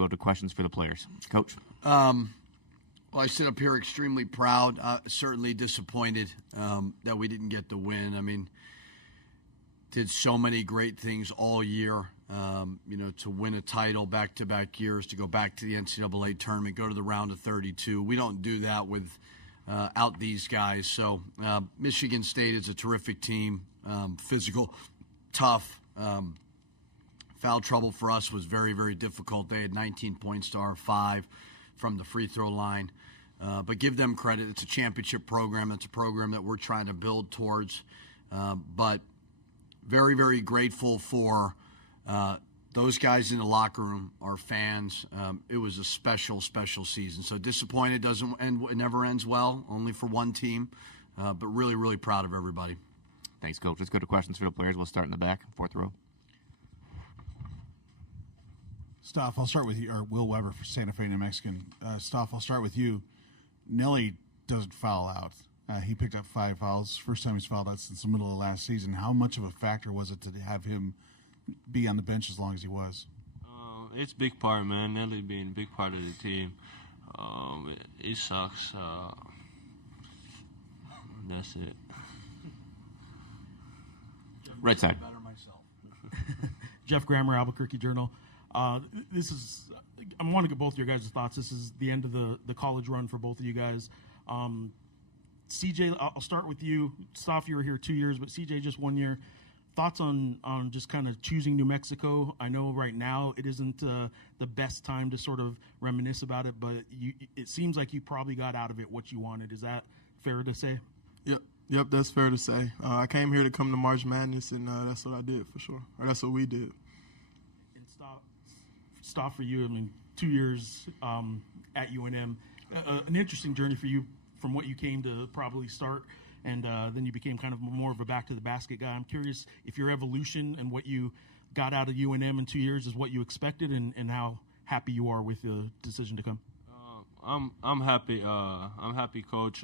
go to questions for the players. Coach? Well, I sit up here extremely proud, certainly disappointed that we didn't get the win. I mean, did so many great things all year, to win a title back-to-back years, to go back to the NCAA tournament, go to the round of 32. We don't do that without these guys. So Michigan State is a terrific team, physical, tough. Foul trouble for us was very, very difficult. They had 19 points to our 5 from the free throw line. But give them credit. It's a championship program. It's a program that we're trying to build towards. But very, very grateful for those guys in the locker room, our fans. It was a special, special season. So disappointed doesn't end. It never ends well, only for one team. But really, really proud of everybody. Thanks, Coach. Let's go to questions for the players. We'll start in the back, 4th row. Stoff, I'll start with you, or Will Weber for Santa Fe, New Mexican. Stoff, I'll start with you. Nelly doesn't foul out. He picked up 5 fouls. First time he's fouled out since the middle of last season. How much of a factor was it to have him be on the bench as long as he was? It's a big part, man. Nelly being a big part of the team. It sucks. That's it. Right side. Jeff Grammer, Albuquerque Journal. I want to get both of your guys' thoughts. This is the end of the college run for both of you guys. CJ, I'll start with you. Stoff, you were here 2 years, but CJ just 1 year. Thoughts on just kind of choosing New Mexico? I know right now it isn't the best time to sort of reminisce about it, but it seems like you probably got out of it what you wanted. Is that fair to say? Yep, that's fair to say. I came here to come to March Madness, and that's what I did for sure. Or that's what we did. And Stoff, for you, I mean, 2 years at UNM, an interesting journey for you from what you came to probably start, and then you became kind of more of a back-to-the-basket guy. I'm curious if your evolution and what you got out of UNM in 2 years is what you expected, and how happy you are with the decision to come. I'm happy. I'm happy Coach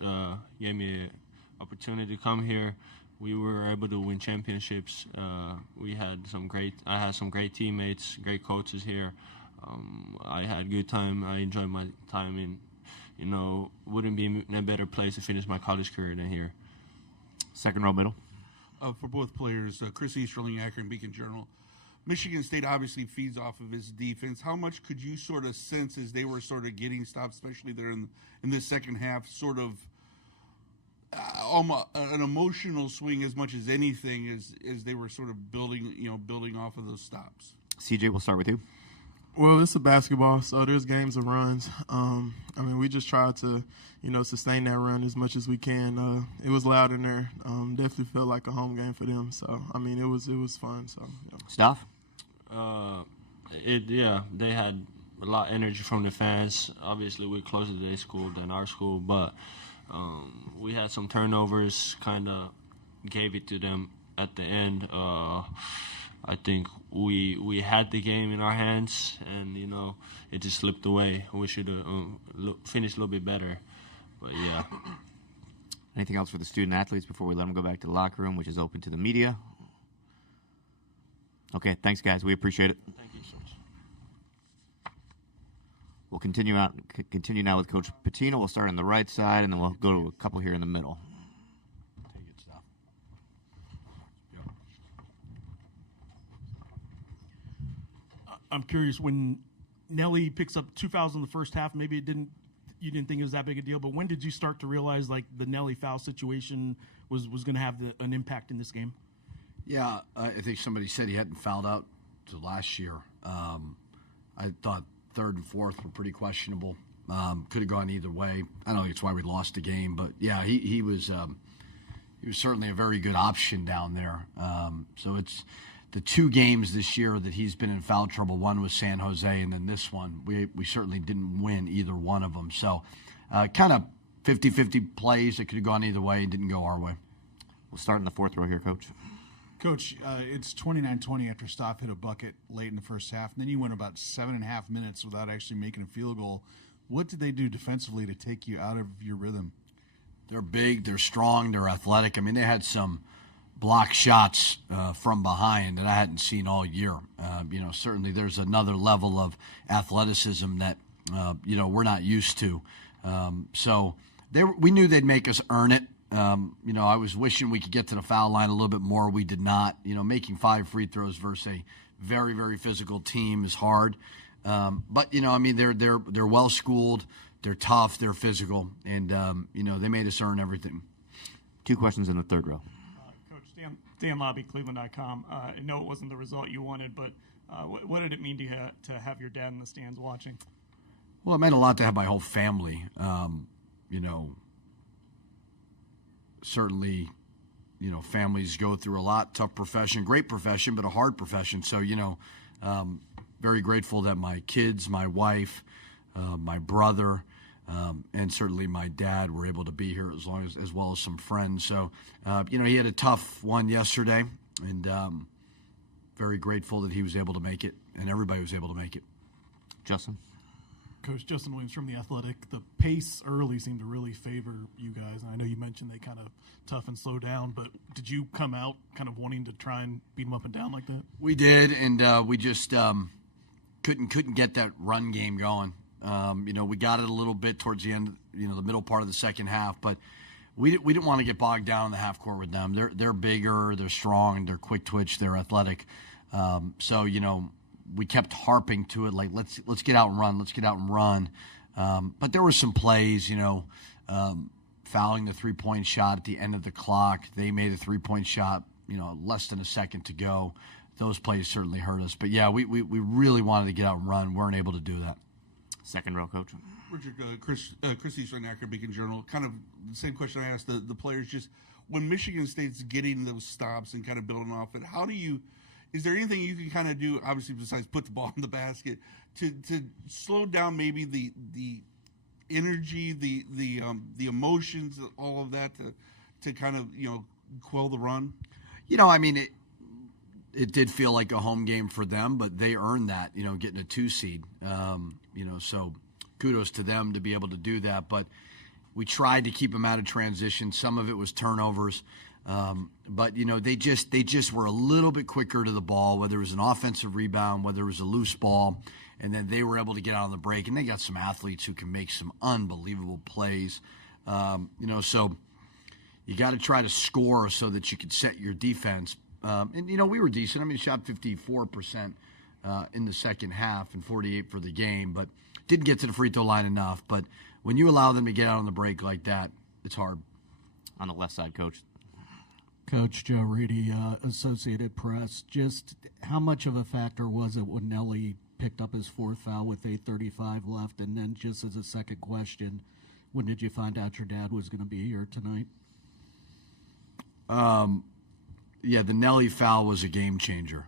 gave me an opportunity to come here. We were able to win championships. I had some great teammates, great coaches here. I had a good time. I enjoyed my time in, wouldn't be in a better place to finish my college career than here. 2nd row middle. For both players, Chris Easterling, Akron Beacon Journal. Michigan State obviously feeds off of its defense. How much could you sort of sense as they were sort of getting stopped, especially there in the second half, sort of an emotional swing as much as anything as they were sort of building off of those stops? CJ, we'll start with you. Well, it's a basketball, so there's games and runs. We just tried to, sustain that run as much as we can. It was loud in there. Definitely felt like a home game for them. So, it was fun. So, Stoff? They had a lot of energy from the fans. Obviously, we're closer to their school than our school, but we had some turnovers, kind of gave it to them at the end. I think we had the game in our hands, and it just slipped away. We should have finished a little bit better, but yeah. Anything else for the student athletes before we let them go back to the locker room, which is open to the media? Okay, thanks, guys. We appreciate it. Thank you so much. We'll continue now with Coach Pitino. We'll start on the right side, and then we'll go to a couple here in the middle. I'm curious, when Nelly picks up 2 fouls in the first half, maybe you didn't think it was that big a deal, but when did you start to realize like the Nelly foul situation was going to have an impact in this game? Yeah, I think somebody said he hadn't fouled out to last year. I thought 3rd and 4th were pretty questionable. Could have gone either way. I don't think it's why we lost the game, but yeah, he was certainly a very good option down there. So it's the 2 games this year that he's been in foul trouble. One was San Jose, and then this one. We certainly didn't win either one of them. So kind of 50-50 plays that could have gone either way and didn't go our way. We'll start in the 4th row here, Coach. Coach, it's 29-20 after Stoff hit a bucket late in the first half, and then you went about 7.5 minutes without actually making a field goal. What did they do defensively to take you out of your rhythm? They're big, they're strong, they're athletic. They had some block shots from behind that I hadn't seen all year. Certainly there's another level of athleticism that we're not used to. So we knew they'd make us earn it. I was wishing we could get to the foul line a little bit more. We did not. Making 5 free throws versus a very, very physical team is hard. But they're well schooled, they're tough, they're physical, and they made us earn everything. 2 questions in the third row. Coach Dan Lobby, Cleveland.com. I know it wasn't the result you wanted, but what did it mean to have your dad in the stands watching? Well, it meant a lot to have my whole family. Certainly, families go through a lot. Tough profession, great profession, but a hard profession. So, very grateful that my kids, my wife, my brother, and certainly my dad were able to be here as well as some friends. So, he had a tough one yesterday, and very grateful that he was able to make it, and everybody was able to make it. Justin? Coach Justin Williams from The Athletic. The pace early seemed to really favor you guys. And I know you mentioned they kind of tough and slow down, but did you come out kind of wanting to try and beat them up and down like that? We did, and we just couldn't get that run game going. We got it a little bit towards the end, the middle part of the second half, but we didn't want to get bogged down in the half court with them. They're bigger, they're strong, they're quick twitch, they're athletic. So we kept harping to it, like let's get out and run, but there were some plays, fouling the 3-point shot at the end of the clock. They made a 3-point shot, less than a second to go. Those plays certainly hurt us. But yeah, we really wanted to get out and run. Weren't able to do that. Second row, Coach. Richard, Chris Eastern, Akron Beacon Journal. Kind of the same question I asked the players. Just when Michigan State's getting those stops and kind of building off it, is there anything you can kind of do, obviously besides put the ball in the basket, to slow down maybe the energy, the emotions, all of that to kind of quell the run? It did feel like a home game for them, but they earned that, getting a 2 seed. So kudos to them to be able to do that. But we tried to keep them out of transition. Some of it was turnovers. But they just were a little bit quicker to the ball, whether it was an offensive rebound, whether it was a loose ball, and then they were able to get out on the break. And they got some athletes who can make some unbelievable plays. So you got to try to score so that you could set your defense. We were decent. Shot 54% in the second half and 48% for the game, but didn't get to the free throw line enough. But when you allow them to get out on the break like that, it's hard. On the left side, Coach. Coach Joe Reedy, Associated Press. Just how much of a factor was it when Nelly picked up his 4th foul with 8:35 left? And then just as a second question, when did you find out your dad was going to be here tonight? Yeah, the Nelly foul was a game changer.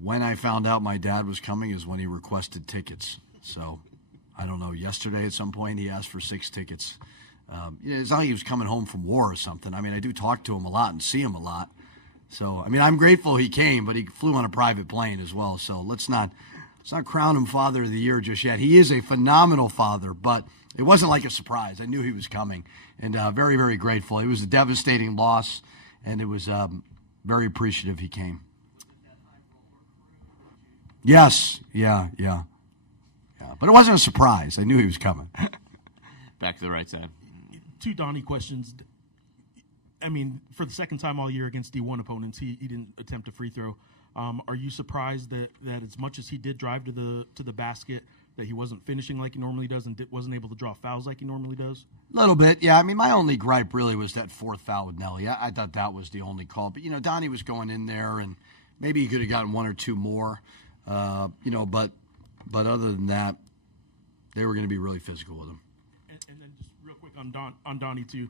When I found out my dad was coming is when he requested tickets. So, I don't know, yesterday at some point he asked for 6 tickets. It's not like he was coming home from war or something. I do talk to him a lot and see him a lot. So, I'm grateful he came, but he flew on a private plane as well. So let's not crown him Father of the Year just yet. He is a phenomenal father, but it wasn't like a surprise. I knew he was coming, and very, very grateful. It was a devastating loss, and it was very appreciative he came. Yes, yeah. But it wasn't a surprise. I knew he was coming. Back to the right side. 2 Donnie questions. For the second time all year against D1 opponents, he didn't attempt a free throw. Are you surprised that as much as he did drive to the basket, that he wasn't finishing like he normally does and wasn't able to draw fouls like he normally does? A little bit, yeah. My only gripe really was that 4th foul with Nelly. I thought that was the only call. But, Donnie was going in there, and maybe he could have gotten 1 or 2 more. But other than that, they were going to be really physical with him. And then just real quick on Donnie too,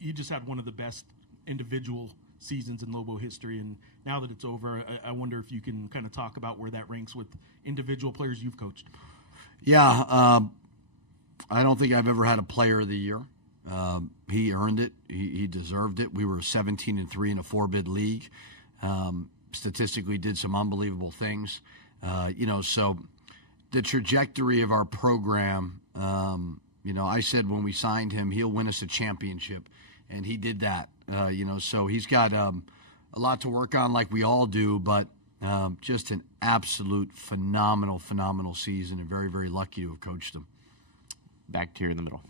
you just had one of the best individual seasons in Lobo history, and now that it's over, I wonder if you can kind of talk about where that ranks with individual players you've coached. Yeah, I don't think I've ever had a player of the year. He earned it. He deserved it. We were 17-3 in a 4-bid league. Statistically did some unbelievable things. So the trajectory of our program, I said when we signed him, he'll win us a championship, and he did that. So he's got a lot to work on, like we all do. But just an absolute phenomenal season, and very, very lucky to have coached him. Back to here in the middle.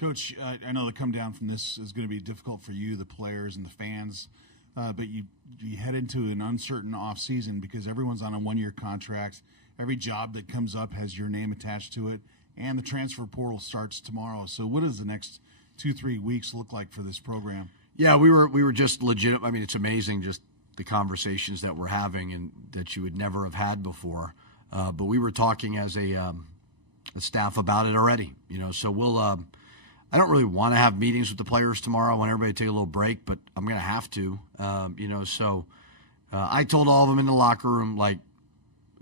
Coach, I know the come down from this is going to be difficult for you, the players, and the fans. But you head into an uncertain off season because everyone's on a one-year contract. Every job that comes up has your name attached to it, and the transfer portal starts tomorrow. So what does the next 2-3 weeks look like for this program? Yeah, we were just legit. I mean, it's amazing just the conversations that we're having and that you would never have had before. But we were talking as a staff about it already. So we'll. I don't really want to have meetings with the players tomorrow. I want everybody to take a little break, but I'm going to have to. So I told all of them in the locker room, like,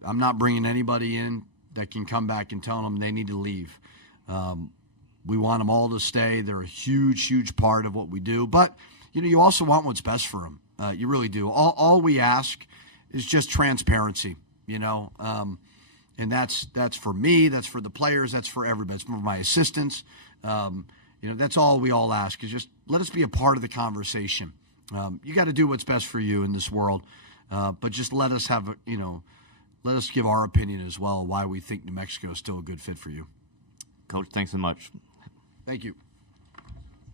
I'm not bringing anybody in that can come back and tell them they need to leave. We want them all to stay. They're a huge part of what we do. But, you also want what's best for them. You really do. All we ask is just transparency, and that's for me, that's for the players, that's for everybody. It's for my assistants. That's all we all ask is just let us be a part of the conversation. You got to do what's best for you in this world, but just let us have, let us give our opinion as well, why we think New Mexico is still a good fit for you. Coach, thanks so much. Thank you.